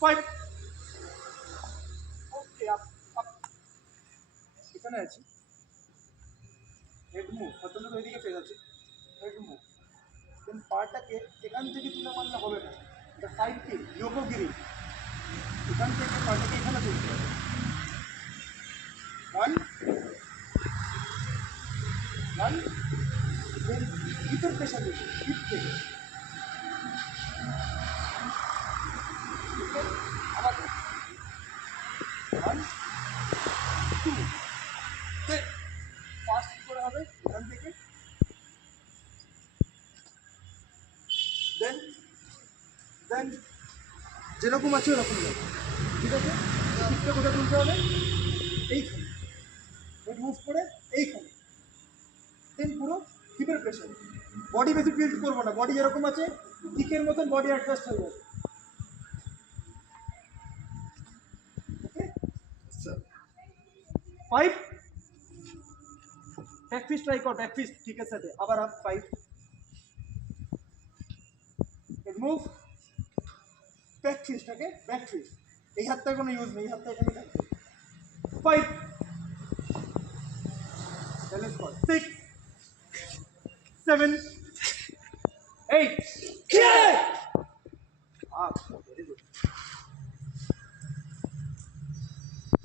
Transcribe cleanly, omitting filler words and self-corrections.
5 ওকে up up এখানে আছি head move প্রথমে ওইদিকে পেয়ে যাচ্ছে হেড মুভ দেন পাটাকে এখান থেকে তুলে মারলে হবে না এটা সাইড কিক যোগগিরি এখান থেকে পাটাকে এখানে তুলতে হবে 1 দেন ভিতর প্রেশার দিচ্ছি হিপ থেকে আবার 1 2 ফাস্ট করে হবে এখান থেকে দেন দেন যেরকম আছে ওরকম যাবে ঠিক আছে হিপটা কোথায় তুলতে হবে এইখানে হেড মুভ করে এইখানে দেন পুরো হিপের প্রেশার বডি বেশি বিল্ড করবো না বডি যেরকম আছে কিকের মতন বডি অ্যাডজাস্ট হয়ে যাবে ওকে 5 ব্যাক ফিস্ট ট্রাই কর ব্যাক ফিস্ট কিকের সাথে আবার up 5 head move back fist okay back fist এই হাতটার কোনো ইউজ নেই এই হাতটা এখানে থাকবে 5 ব্যালেন্স কর 6 7 8 আপ